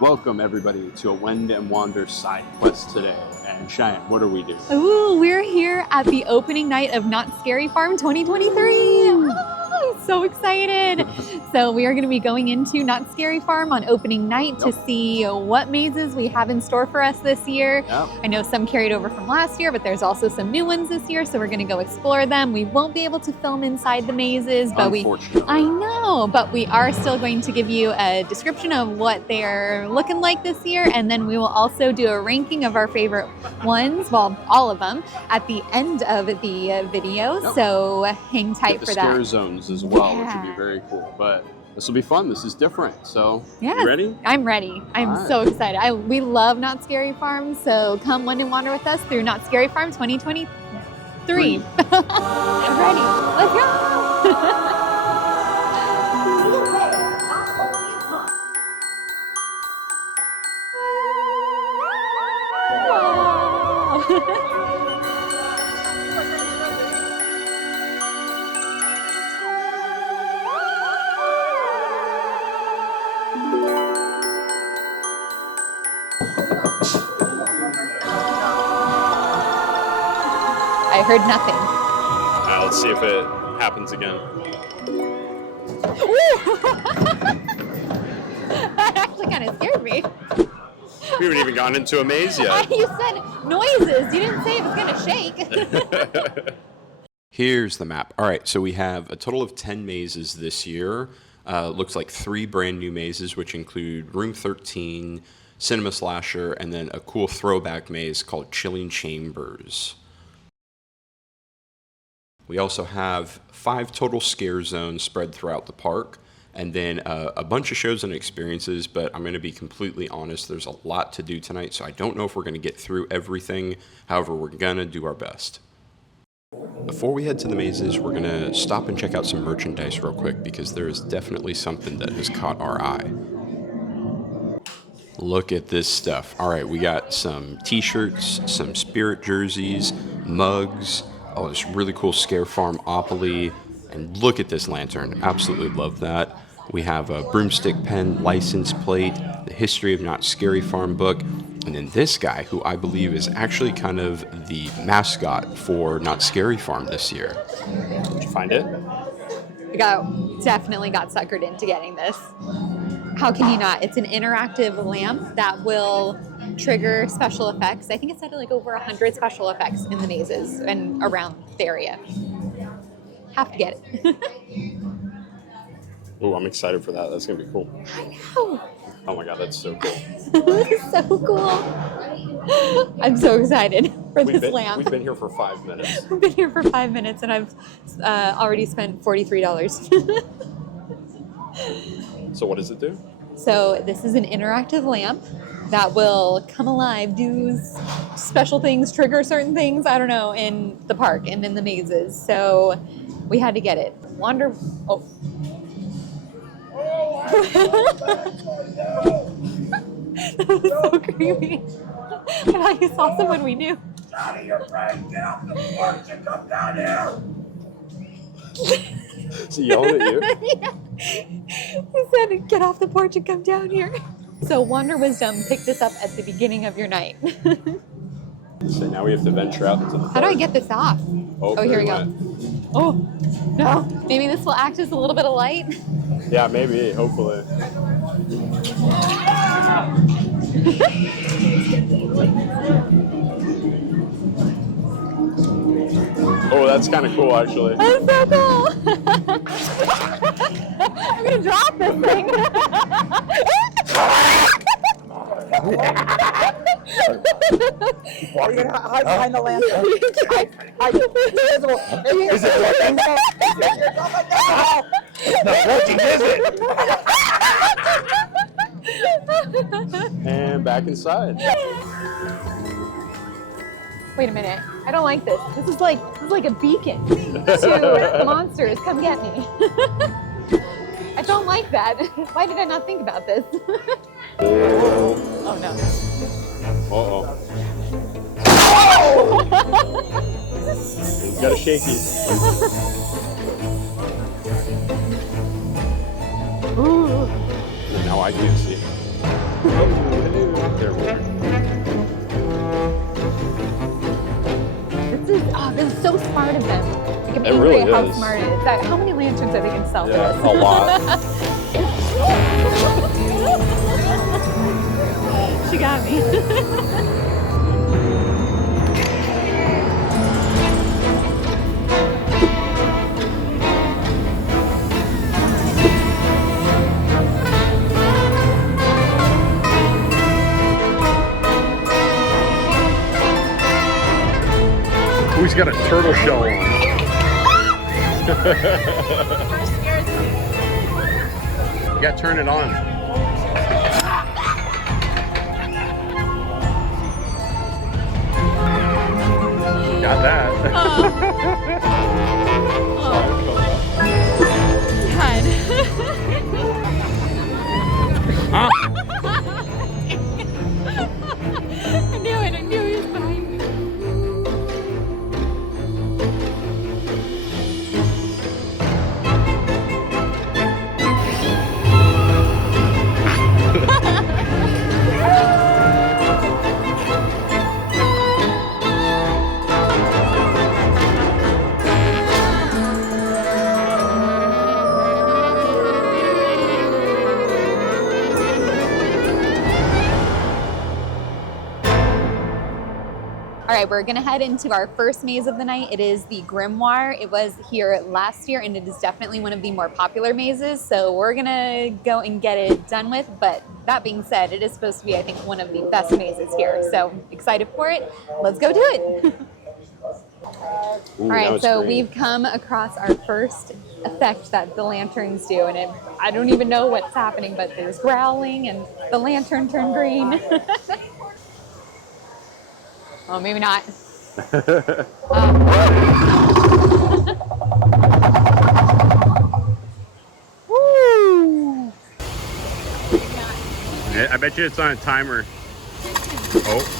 Welcome everybody to a Wend and Wander side quest today. And Cheyenne, what are we doing? Ooh, we're here at the opening night of Not Scary Farm 2023. I'm so excited. So we are going to be going into Not Scary Farm on opening night to see what mazes we have in store for us this year. I know some carried over from last year, but there's also some new ones this year, so we're going to go explore them. We won't be able to film inside the mazes, but I know, but we are still going to give you a description of what they're looking like this year, and then we will also do a ranking of our favorite ones, well, all of them, at the end of the video. So hang tight for that. Scare zones as well, which would be very cool. But this will be fun. This is different. So, you ready? I'm ready. I'm so excited. We love Not Scary Farm, so come Wend and Wander with us through Not Scary Farm 2023. I'm ready. Let's go. I heard nothing. Let's see if it happens again. That actually kind of scared me. We haven't even gone into a maze yet. You said noises. You didn't say it was going to shake. Here's the map. All right, so we have a total of 10 mazes this year. Looks like 3 brand new mazes, which include Room 13, Cinema Slasher, and then a cool throwback maze called Chilling Chambers. We also have 5 total scare zones spread throughout the park, and then a bunch of shows and experiences, but I'm going to be completely honest, there's a lot to do tonight, so I don't know if we're going to get through everything. However, we're going to do our best. Before we head to the mazes, we're going to stop and check out some merchandise real quick, because there is definitely something that has caught our eye. Look at this stuff. All right, we got some t-shirts, some spirit jerseys, mugs. Oh, this really cool Scare Farm-opoly, and look at this lantern. Absolutely love that. We have a broomstick pen license plate, the History of Not Scary Farm book, and then this guy, who I believe is actually kind of the mascot for Not Scary Farm this year. Did you find it? Definitely got suckered into getting this. How can you not? It's an interactive lamp that will trigger special effects. I think it said like over 100 special effects in the mazes and around the area. Have to get it. Oh, I'm excited for that. That's going to be cool. I know. Oh my God, that's so cool. So cool. I'm so excited for this lamp. We've been here for 5 minutes. We've been here for 5 minutes and I've already spent $43. So what does it do? So this is an interactive lamp that will come alive, do special things, trigger certain things, I don't know, in the park and in the mazes. So we had to get it. Wander. Oh. That was so creepy. I thought you saw someone we knew. Johnny, your friend, get off the porch and come down here! Is he yelling at you? Yeah. He said, get off the porch and come down here. So Wander Wisdom picked this up at the beginning of your night. So now we have to venture out into the park. How do I get this off? Oh, here we go. Oh, no. Maybe this will act as a little bit of light. Yeah, maybe, hopefully. Oh, that's kind of cool, actually. That's so cool. I'm going to drop this thing. Why are you gonna hide behind the lantern? Hide. Invisible. Is it working? It's not working, is it? And back inside. Wait a minute. I don't like this. This is like a beacon to monsters. Come get me. I don't like that. Why did I not think about this? Oh no. Uh-oh. Got a shaky. Ooh. Now I can see. This is so smart of them. Like, I'm angry really at how is. smart it is. How many lanterns are they going to sell for Yeah, this? a lot. She got me. Who's got a turtle shell on? You gotta turn it on. Got that. God. I knew it. I knew he was behind me. All right, we're gonna head into our first maze of the night. It is the Grimoire. It was here last year and it is definitely one of the more popular mazes. So we're gonna go and get it done with. But that being said, it is supposed to be, I think, one of the best mazes here. So excited for it. Let's go do it. All right, so we've come across our first effect that the lanterns do. And I don't even know what's happening, but there's growling and the lantern turned green. Oh, maybe not. Woo! I bet you it's on a timer. Oh.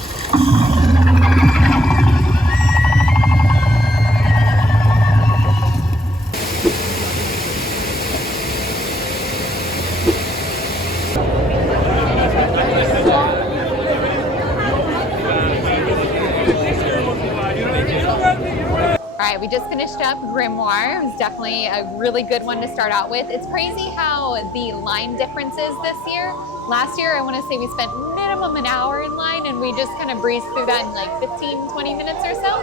All right, we just finished up Grimoire. It was definitely a really good one to start out with. It's crazy how the line difference is this year. Last year, I want to say we spent minimum an hour in line and we just kind of breezed through that in like 15, 20 minutes or so.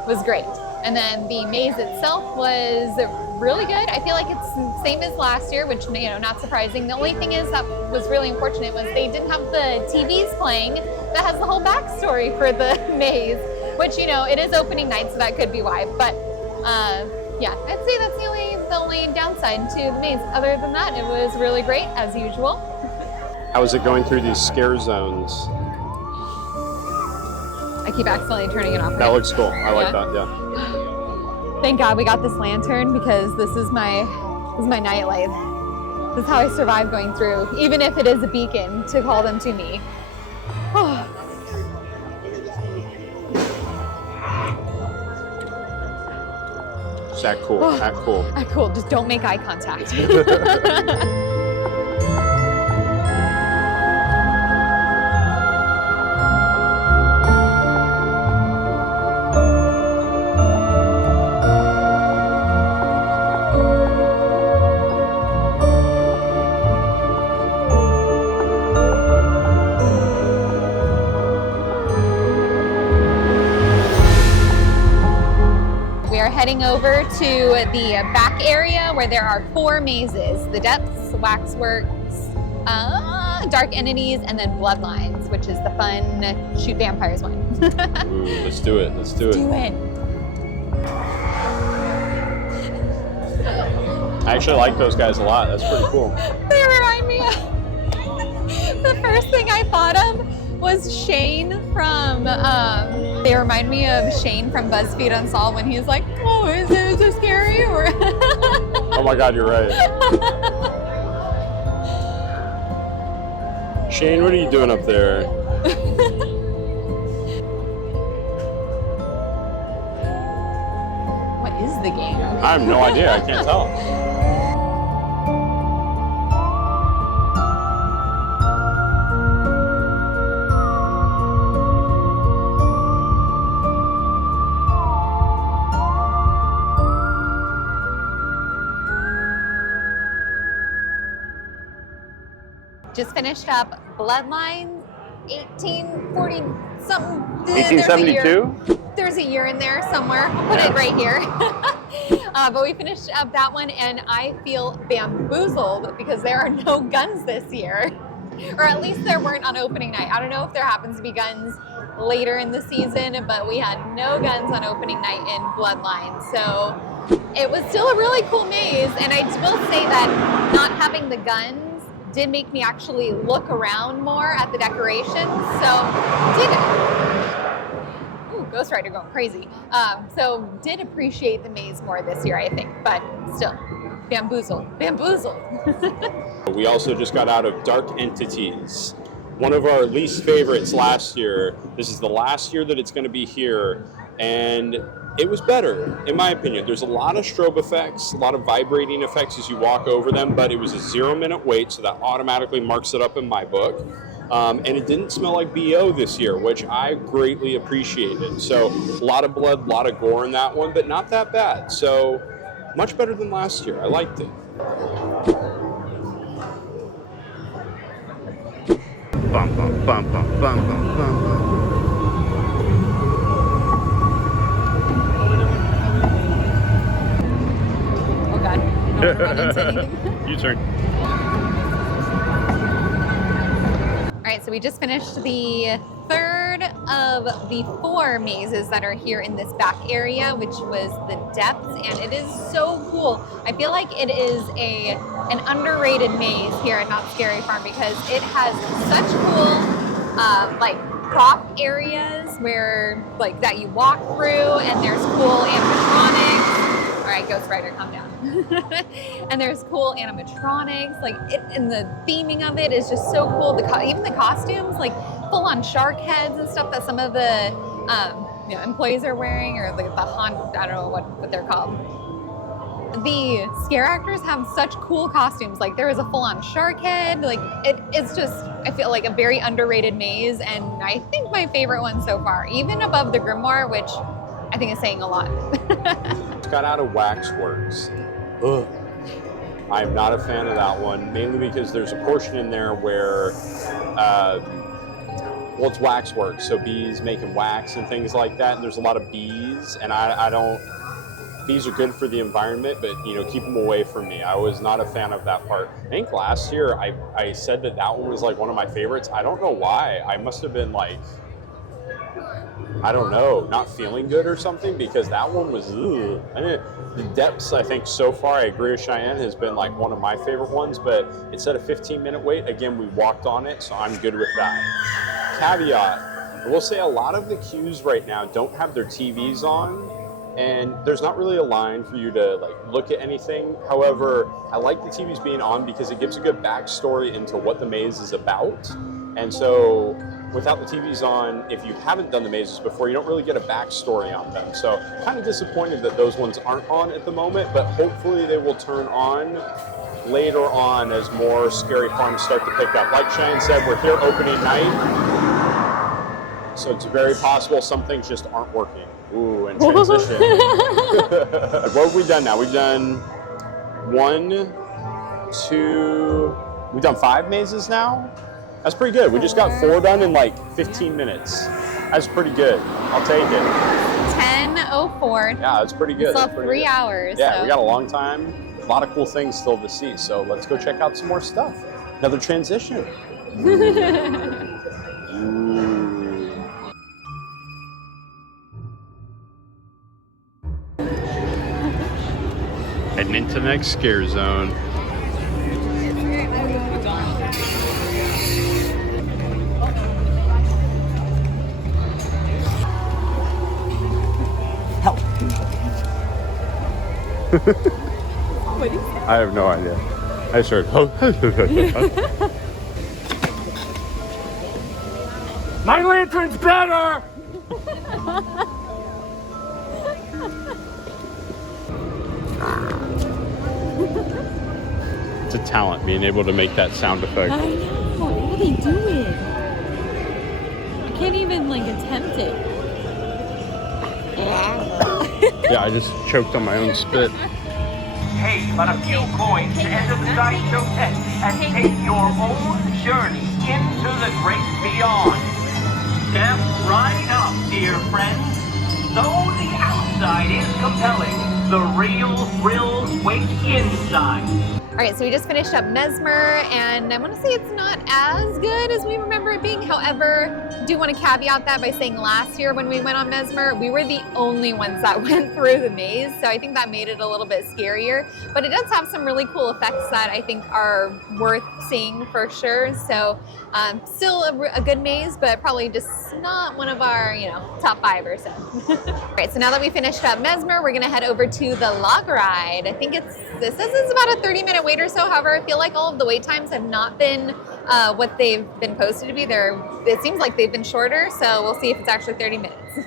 It was great. And then the maze itself was really good. I feel like it's the same as last year, which, you know, not surprising. The only thing is that was really unfortunate was they didn't have the TVs playing that has the whole backstory for the maze. Which, you know, it is opening night, so that could be why. But yeah, I'd say that's the only downside to the maze. Other than that, it was really great, as usual. How is it going through these scare zones? I keep accidentally turning it off. That looks cool. I like that, yeah. Thank God we got this lantern because this is my nightlight. This is how I survive going through, even if it is a beacon to call them to me. Act cool. Act cool. Act cool. Just don't make eye contact. Heading over to the back area where there are 4 mazes: the Depths, Waxworks, Dark Entities, and then Bloodlines, which is the fun shoot vampires one. Ooh, let's do it. Let's do it. Do it. I actually like those guys a lot. That's pretty cool. They remind me of the first thing I thought of was Shane from. They remind me of Shane from BuzzFeed Unsolved when he's like, "Oh, is it scary?" Or oh my God, you're right. Shane, what are you doing up there? What is the game? I have no idea. I can't tell. just finished up Bloodlines 1840 something. 1872? There's a year in there somewhere. I'll put it right here. But we finished up that one, and I feel bamboozled because there are no guns this year. Or at least there weren't on opening night. I don't know if there happens to be guns later in the season, but we had no guns on opening night in Bloodlines. So it was still a really cool maze, and I will say that not having the guns did make me actually look around more at the decorations. So Ghost Rider going crazy. So did appreciate the maze more this year, I think, but still, bamboozled. We also just got out of Dark Entities, one of our least favorites last year. This is the last year that it's going to be here, and it was better, in my opinion. There's a lot of strobe effects, a lot of vibrating effects as you walk over them, but it was a 0-minute wait, so that automatically marks it up in my book. And it didn't smell like BO this year, which I greatly appreciated. So a lot of blood, a lot of gore in that one, but not that bad. So much better than last year. I liked it. Bum, bum, bum, bum, bum, bum, bum. Oh God, I don't want to run into anything. U-turn. All right, so we just finished the third of the 4 mazes that are here in this back area, which was the depths, and it is so cool. I feel like it is an underrated maze here at Knott's Scary Farm because it has such cool like prop areas where like that you walk through, and there's cool animatronics. All right, Ghost Rider, calm down. And there's cool animatronics, like and the theming of it is just so cool. Even the costumes, like full-on shark heads and stuff that some of the employees are wearing, or like the I don't know what they're called. The scare actors have such cool costumes. Like there is a full-on shark head. Like it's just, I feel like a very underrated maze, and I think my favorite one so far, even above the Grimoire, which I think is saying a lot. Got out of Waxworks. Ugh. I'm not a fan of that one, mainly because there's a portion in there where, well, it's waxworks, so bees making wax and things like that, and there's a lot of bees, and I don't, bees are good for the environment, but, keep them away from me. I was not a fan of that part. I think last year I said that one was like one of my favorites. I don't know why. I must have been like, I don't know, not feeling good or something, because that one was, ugh. I mean, the depths, I think so far, I agree with Cheyenne, has been like one of my favorite ones, but it said a 15-minute wait. Again, we walked on it, so I'm good with that. Caveat, I will say a lot of the queues right now don't have their TVs on, and there's not really a line for you to like look at anything. However, I like the TVs being on because it gives a good backstory into what the maze is about. And so without the TVs on, if you haven't done the mazes before, you don't really get a backstory on them. So kind of disappointed that those ones aren't on at the moment, but hopefully they will turn on later on as more scary farms start to pick up. Like Cheyenne said, we're here opening night, so it's very possible some things just aren't working. Ooh, and transition. What have we done now? We've done 1, 2, we've done 5 mazes now? That's pretty good. We just got 4 done in like 15 minutes. That's pretty good. I'll take it. 10:04. Yeah, that's pretty good. We still have 3 hours. Yeah, so. We got a long time. A lot of cool things still to see. So let's go check out some more stuff. Another transition. Ooh. Heading into the next scare zone. Help. I have no idea. I just heard. My lantern's better! It's a talent, being able to make that sound effect. I know. How do they do it? I can't even like attempt it. Yeah, I just choked on my own spit. Pay but a few coins to enter the sideshow tent and take your own journey into the great beyond. Step right up, dear friends. Though the outside is compelling, the real thrills wait inside. All right, so we just finished up Mesmer, and I want to say it's not as good as we remember it being. However, I do want to caveat that by saying last year when we went on Mesmer, we were the only ones that went through the maze, so I think that made it a little bit scarier. But it does have some really cool effects that I think are worth seeing for sure. So still a good maze, but probably just not one of our, top 5 or so. All right, so now that we finished up Mesmer, we're gonna head over to the log ride. I think this says it's about a 30-minute wait or so. However, I feel like all of the wait times have not been what they've been posted to be. It seems like they've been shorter, so we'll see if it's actually 30 minutes.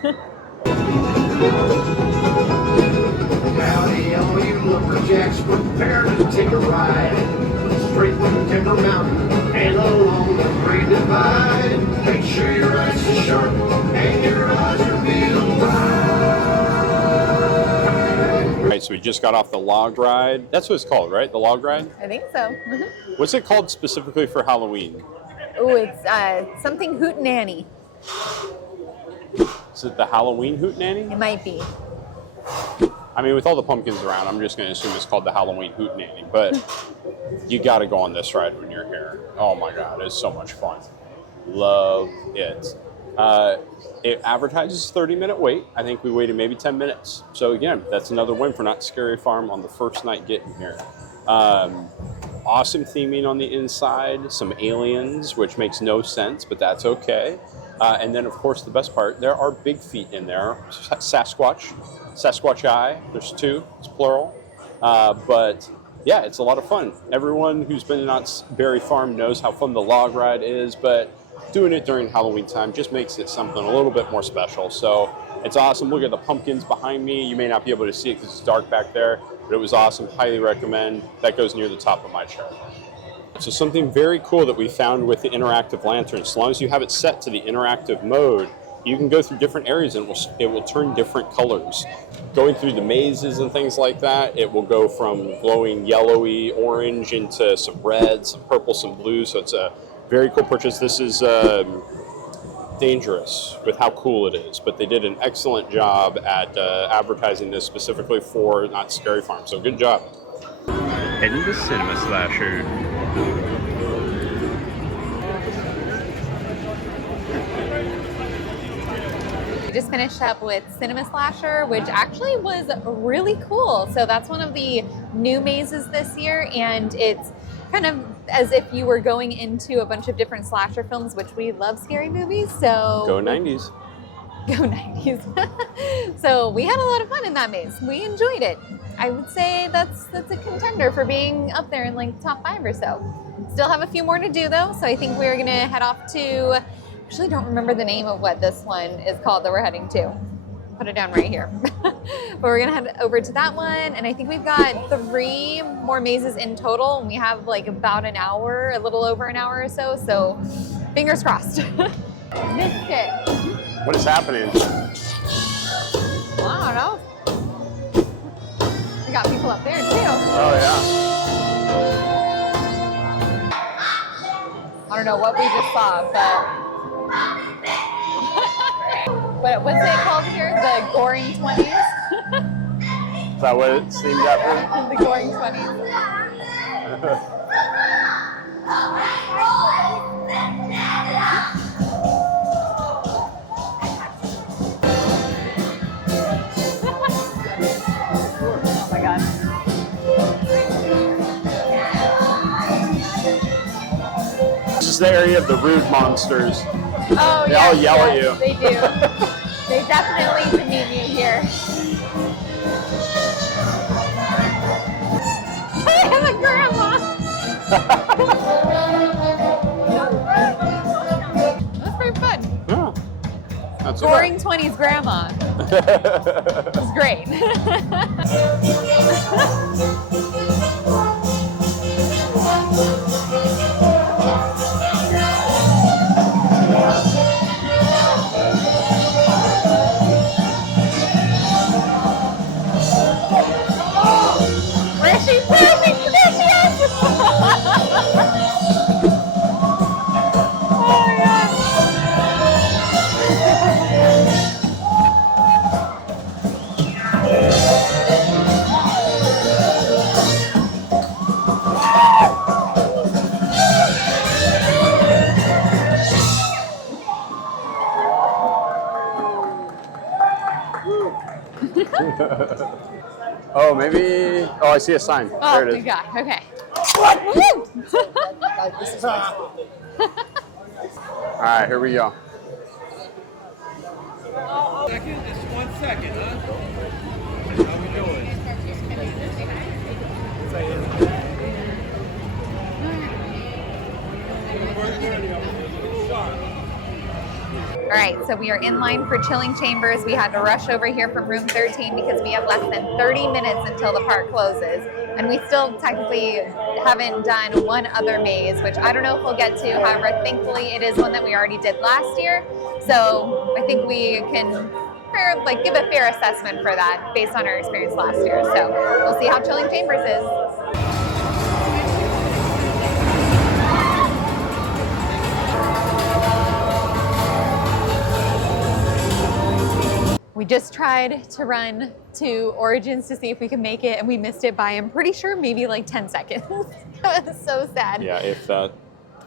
Howdy, all you lumberjacks, prepare to take a ride straight through Timber Mountain and along the Great Divide. Make sure your eyes are sharp and your eyes reveal wide. Right, so we just got off the log ride. That's what it's called, right? The log ride? I think so. What's it called specifically for Halloween? Oh, it's something Hootenanny. Is it the Halloween Hootenanny? It might be. I mean, with all the pumpkins around, I'm just going to assume it's called the Halloween Hootenanny. But you got to go on this ride when you're here. Oh my God, it's so much fun. Love it. It advertises 30-minute wait. I think we waited maybe 10 minutes. So again, that's another win for Not Scary Farm on the first night getting here. Awesome theming on the inside, some aliens, which makes no sense, but that's okay. And then, of course, the best part, there are big feet in there. Sasquatch-eye, there's 2, it's plural. But yeah, it's a lot of fun. Everyone who's been to Knott's Berry Farm knows how fun the log ride is, but doing it during Halloween time just makes it something a little bit more special. So it's awesome. Look at the pumpkins behind me. You may not be able to see it because it's dark back there, but it was awesome. Highly recommend. That goes near the top of my chart. So something very cool that we found with the interactive lantern, as long as you have it set to the interactive mode, you can go through different areas and it will turn different colors. Going through the mazes and things like that, it will go from glowing yellowy orange into some red, some purple, some blue. So it's a very cool purchase. This is dangerous with how cool it is, but they did an excellent job at advertising this specifically for Not Scary Farm. So good job. Heading to Cinema Slasher. We just finished up with Cinema Slasher, which actually was really cool. So that's one of the new mazes this year, and it's kind of as if you were going into a bunch of different slasher films, which we love scary movies. So Go 90s. Go 90s. So we had a lot of fun in that maze. We enjoyed it. I would say that's a contender for being up there in like top 5 or so. Still have a few more to do though, so I think we're gonna head off to, I actually don't remember the name of what this one is called that we're heading to. Put it down right here. But we're gonna head over to that one, and I think we've got 3 more mazes in total, and we have like about an hour, a little over an hour or so, so fingers crossed. Missed it. What is happening? I don't know. We got people up there too. Oh yeah. I don't know what we just saw, but what's it called here? The Gore-ing 20s? Is that what it seemed after? The Gore-ing 20s. Oh my God. This is the area of the rude monsters. Oh, They yes, all yell at yes, you. They do. They definitely demean you here. I'm a grandma. That's pretty fun. Yeah. That's Gore-ing 20s grandma. It was great. Oh, maybe. Oh, I see a sign. Oh There it my is. God. Okay. This is my All right, here we go. Second, just 1 second, huh? How we doing? All right, so we are in line for Chilling Chambers. We had to rush over here from room 13 because we have less than 30 minutes until the park closes. And we still technically haven't done one other maze, which I don't know if we'll get to. However, thankfully it is one that we already did last year. So I think we can give a fair assessment for that based on our experience last year. So we'll see how Chilling Chambers is. We just tried to run to Origins to see if we could make it, and we missed it by, I'm pretty sure, maybe like 10 seconds. That was so sad. Yeah, if that.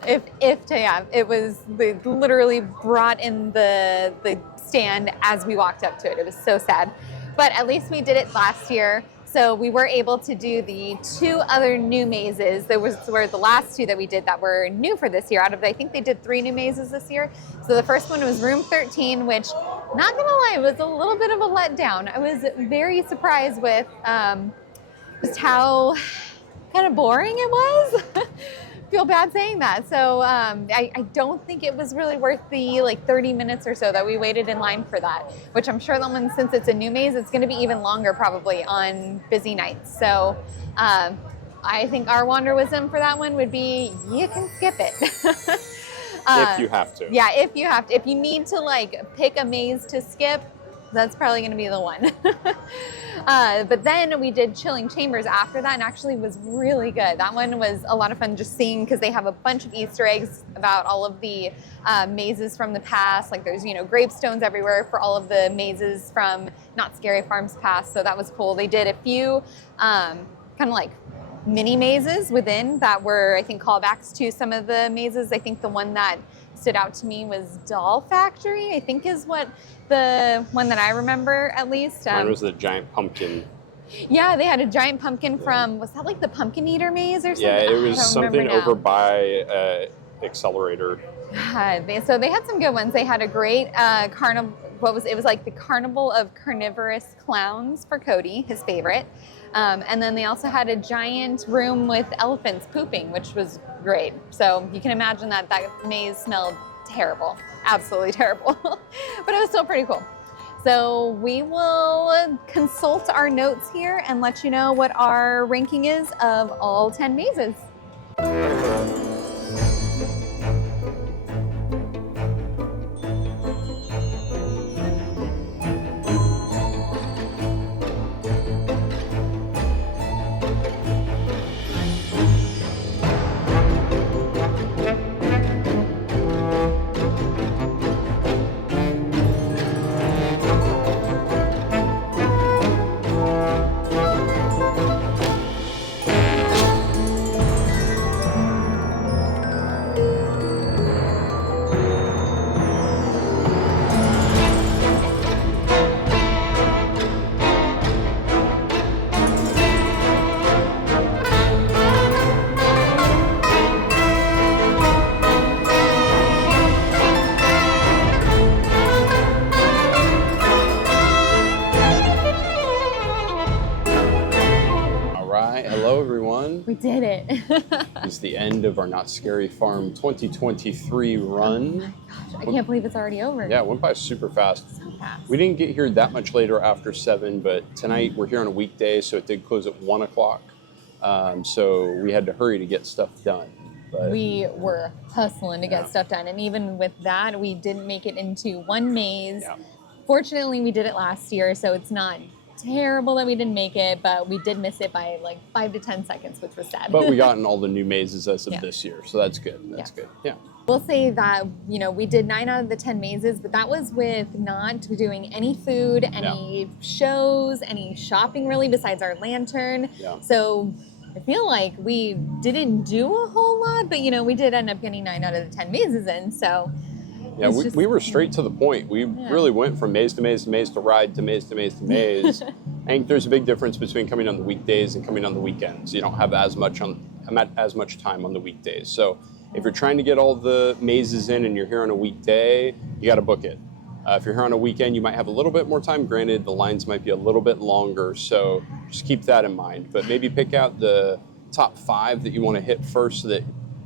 It was, they literally brought in the stand as we walked up to it. It was so sad. But at least we did it last year. So we were able to do the 2 other new mazes. Were the last 2 that we did that were new for this year. Out of, I think they did 3 new mazes this year. So the first one was room 13, which, not gonna lie, was a little bit of a letdown. I was very surprised with just how kind of boring it was. Feel bad saying that. So I don't think it was really worth the 30 minutes or so that we waited in line for that, which I'm sure that one, since it's a new maze, it's going to be even longer probably on busy nights. So I think our Wander Wisdom for that one would be, you can skip it. If you have to. Yeah, if you have to. If you need to pick a maze to skip, that's probably going to be the one. But then we did Chilling Chambers after that, and actually was really good. That one was a lot of fun just seeing, because they have a bunch of Easter eggs about all of the mazes from the past. Like there's, gravestones everywhere for all of the mazes from Not Scary Farm's past. So that was cool. They did a few kind of like mini mazes within that were, I think, callbacks to some of the mazes. I think the one that stood out to me was Doll Factory, I think is what the one that I remember at least. Mine was the giant pumpkin. Yeah, they had a giant pumpkin from, was that like the Pumpkin Eater maze or something? Yeah, it was I don't something remember now. over by Accelerator. So they had some good ones. They had a great carnival. It was like the Carnival of Carnivorous Clowns for Cody, his favorite. And then they also had a giant room with elephants pooping, which was great. So you can imagine that maze smelled terrible, absolutely terrible. But it was still pretty cool. So we will consult our notes here and let you know what our ranking is of all 10 mazes. We did it. It's the end of our Not Scary Farm 2023 run. Oh my gosh, I can't believe it's already over. Yeah, it went by super fast. So fast. We didn't get here that much later after 7, but tonight we're here on a weekday, so it did close at 1 o'clock. So we had to hurry to get stuff done. But we were hustling to get stuff done. And even with that, we didn't make it into one maze. Yeah. Fortunately, we did it last year, so it's not terrible that we didn't make it, but we did miss it by like 5 to 10 seconds, which was sad. But we got in all the new mazes as of this year, so that's good. That's good. Yeah. We'll say that, we did 9 out of the 10 mazes, but that was with not doing any food, any shows, any shopping really, besides our lantern. Yeah. So I feel like we didn't do a whole lot, but we did end up getting 9 out of the 10 mazes in. So Yeah, It's we, just- we were straight to the point. We really went from maze to maze to maze to ride to maze to maze to maze. I think there's a big difference between coming on the weekdays and coming on the weekends. You don't have as much time on the weekdays. So if you're trying to get all the mazes in and you're here on a weekday, you got to book it. If you're here on a weekend, you might have a little bit more time. Granted, the lines might be a little bit longer, so just keep that in mind. But maybe pick out the top 5 that you want to hit first so that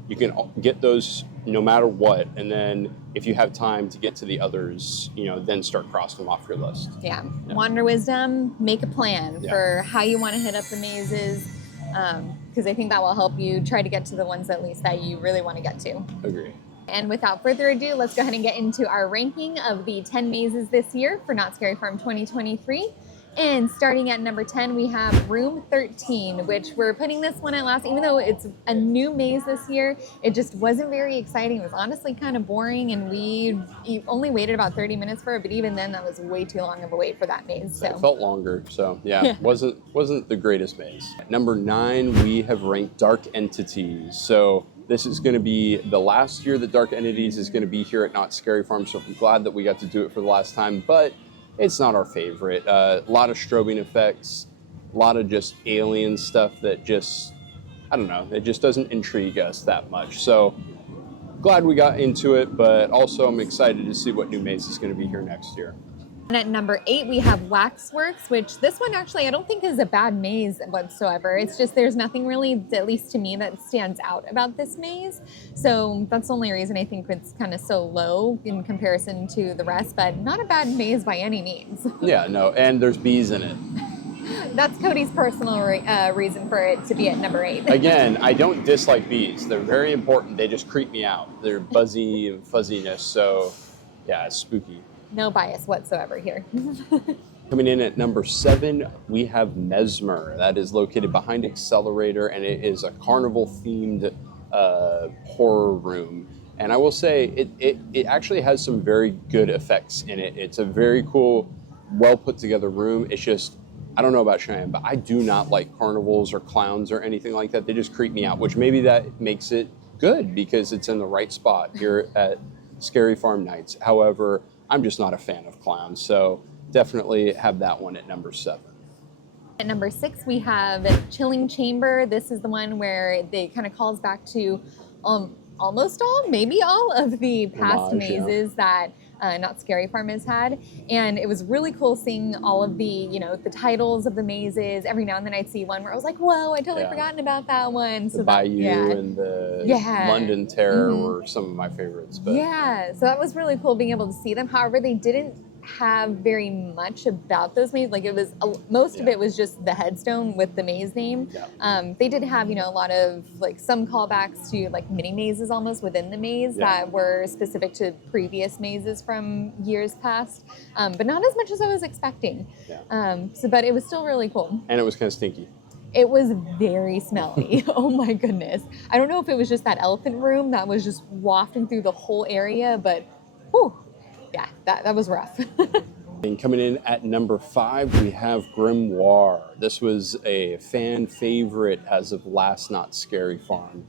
you can get those no matter what. And then if you have time to get to the others, then start crossing them off your list. Yeah. Wander wisdom, make a plan for how you want to hit up the mazes. Because I think that will help you try to get to the ones at least that you really want to get to. Agree. And without further ado, let's go ahead and get into our ranking of the 10 mazes this year for Knott's Scary Farm 2023. And starting at number 10, we have Room 13, which we're putting this one at last. Even though it's a new maze this year, it just wasn't very exciting. It was honestly kind of boring, and we only waited about 30 minutes for it, but even then, that was way too long of a wait for that maze. So. It felt longer, so yeah, wasn't the greatest maze. At number 9, we have ranked Dark Entities. So this is going to be the last year that Dark Entities is going to be here at Knott's Scary Farm, so I'm glad that we got to do it for the last time, but it's not our favorite. A lot of strobing effects, a lot of just alien stuff that just, I don't know, it just doesn't intrigue us that much. So glad we got into it, but also I'm excited to see what new maze is going to be here next year. And at number 8, we have Waxworks, which this one actually I don't think is a bad maze whatsoever. It's just there's nothing really, at least to me, that stands out about this maze. So that's the only reason I think it's kind of so low in comparison to the rest, but not a bad maze by any means. Yeah, no, and there's bees in it. That's Cody's personal reason for it to be at number 8. Again, I don't dislike bees. They're very important. They just creep me out. They're buzzy and fuzziness, so yeah, it's spooky. No bias whatsoever here. Coming in at number 7, we have Mesmer. That is located behind Accelerator, and it is a carnival-themed horror room. And I will say, it actually has some very good effects in it. It's a very cool, well-put-together room. It's just, I don't know about Cheyenne, but I do not like carnivals or clowns or anything like that. They just creep me out, which maybe that makes it good because it's in the right spot here at Scary Farm Nights. However, I'm just not a fan of clowns, so definitely have that one at number 7. At number 6, we have Chilling Chamber. This is the one where they kind of calls back to almost all, maybe all of the past mazes that Knott's Scary Farm has had. And it was really cool seeing all of the, the titles of the mazes. Every now and then I'd see one where I was like, whoa, I totally forgotten about that one. So the Bayou and the London Terror were some of my favorites. But yeah, so that was really cool being able to see them. However, they didn't have very much about those mazes. Like it was, most of it was just the headstone with the maze name. Yeah. They did have, a lot of like some callbacks to like mini mazes almost within the maze that were specific to previous mazes from years past, but not as much as I was expecting. Yeah. But it was still really cool. And it was kind of stinky. It was very smelly. Oh my goodness. I don't know if it was just that elephant room that was just wafting through the whole area, but whew. Yeah, that was rough. And coming in at number 5, we have Grimoire. This was a fan favorite as of last Knott's Scary Farm.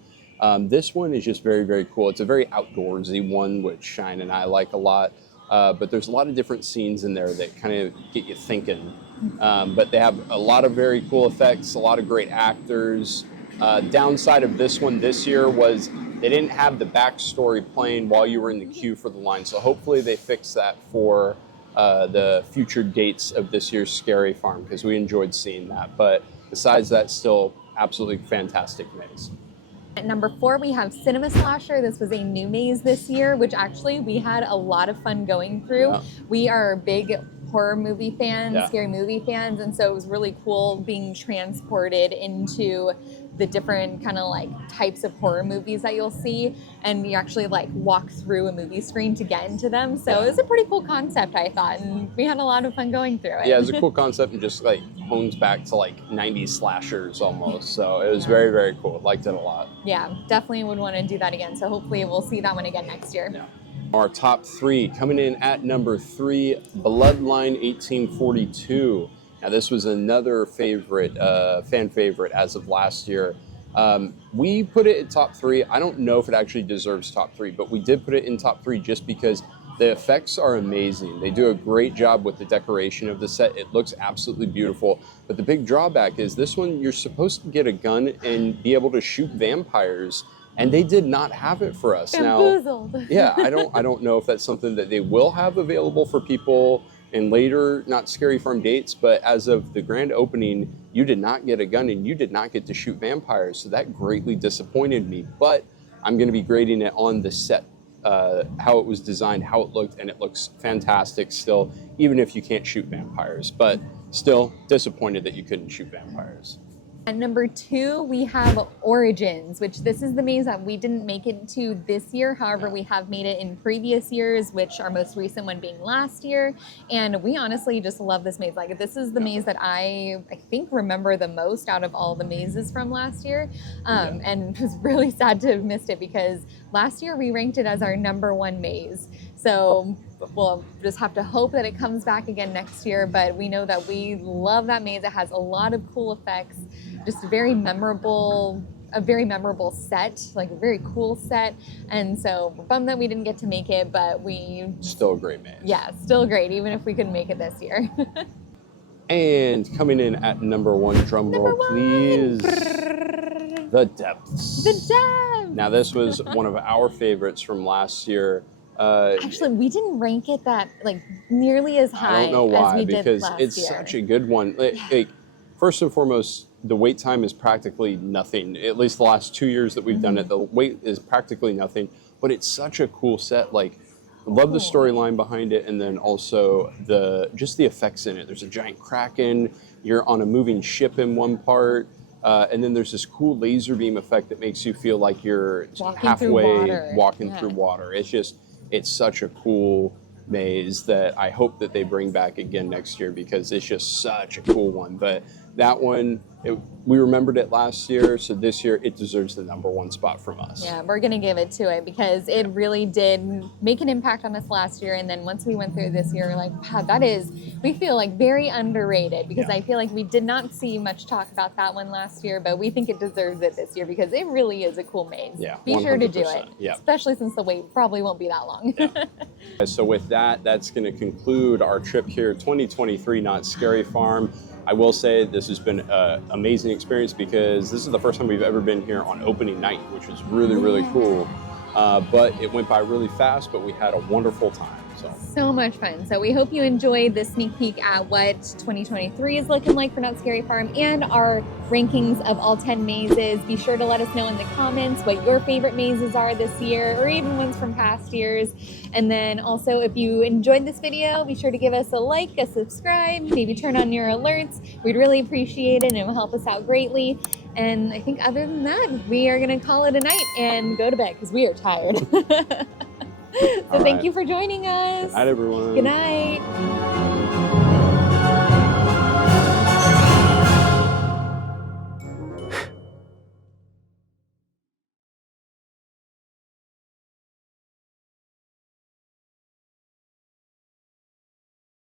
This one is just very, very cool. It's a very outdoorsy one, which Shine and I like a lot. But there's a lot of different scenes in there that kind of get you thinking. But they have a lot of very cool effects, a lot of great actors. Downside of this one this year was they didn't have the backstory playing while you were in the queue for the line. So hopefully they fix that for the future dates of this year's Scary Farm, because we enjoyed seeing that. But besides that, still absolutely fantastic maze. At number 4, we have Cinema Slasher. This was a new maze this year, which actually we had a lot of fun going through. Yeah. We are big horror movie fans, Yeah. scary movie fans, and so it was really cool being transported into the different kind of like types of horror movies that you'll see, and you actually like walk through a movie screen to get into them. So it was a pretty cool concept, I thought, and we had a lot of fun going through it. Yeah, it's a cool concept and just like hones back to like 90s slashers almost. So it was very, very cool. Liked it a lot. Yeah, definitely would want to do that again. So hopefully we'll see that one again next year. Yeah. Our top 3, coming in at number 3, Bloodline 1842. Now this was another favorite, fan favorite as of last year. We put it in top 3. I don't know if it actually deserves top 3, but we did put it in top 3 just because the effects are amazing. They do a great job with the decoration of the set. It looks absolutely beautiful. But the big drawback is this one, you're supposed to get a gun and be able to shoot vampires, and they did not have it for us. Bamboozled. Now, yeah, I don't know if that's something that they will have available for people in later Not Scary Farm dates, but as of the grand opening, you did not get a gun and you did not get to shoot vampires. So that greatly disappointed me. But I'm going to be grading it on the set, how it was designed, how it looked, and it looks fantastic still, even if you can't shoot vampires. But still disappointed that you couldn't shoot vampires. At number 2, we have Origins, which this is the maze that we didn't make it to this year. However, we have made it in previous years, which our most recent one being last year. And we honestly just love this maze. Like, this is the maze that I think remember the most out of all the mazes from last year. And it was really sad to have missed it because last year we ranked it as our number 1 maze. So we'll just have to hope that it comes back again next year. But we know that we love that maze. It has a lot of cool effects. Just a very memorable set, like a very cool set. And so we're bummed that we didn't get to make it, but still a great maze. Yeah, still great, even if we couldn't make it this year. And coming in at number 1, drum roll please. The Depths. The Depths! Now this was one of our favorites from last year. Actually, we didn't rank it that nearly as high. I don't know why, as we did because last it's year. such a good one. Like, first and foremost, the wait time is practically nothing. At least the last 2 years that we've done it, the wait is practically nothing. But it's such a cool set. Like, I love the storyline behind it, and then also just the effects in it. There's a giant kraken. You're on a moving ship in one part. And then there's this cool laser beam effect that makes you feel like you're halfway walking through water. It's such a cool maze that I hope that they bring back again next year because it's just such a cool one. But that one, we remembered it last year, so this year it deserves the number 1 spot from us. Yeah, we're going to give it to it because it really did make an impact on us last year. And then once we went through this year, we're like, wow, we feel like very underrated because I feel like we did not see much talk about that one last year, but we think it deserves it this year because it really is a cool maze. Yeah, Be 100%. sure to do it, yeah. Especially since the wait probably won't be that long. Yeah. So with that, that's going to conclude our trip here, 2023 Not Scary Farm. I will say this has been an amazing experience because this is the first time we've ever been here on opening night, which was really, really cool. But it went by really fast, but we had a wonderful time. So much fun. So we hope you enjoyed this sneak peek at what 2023 is looking like for Not Scary Farm and our rankings of all 10 mazes. Be sure to let us know in the comments what your favorite mazes are this year or even ones from past years. And then also, if you enjoyed this video, be sure to give us a like, a subscribe, maybe turn on your alerts. We'd really appreciate it and it will help us out greatly. And I think other than that, we are going to call it a night and go to bed because we are tired. So thank you for joining us. Good night, everyone. Good night.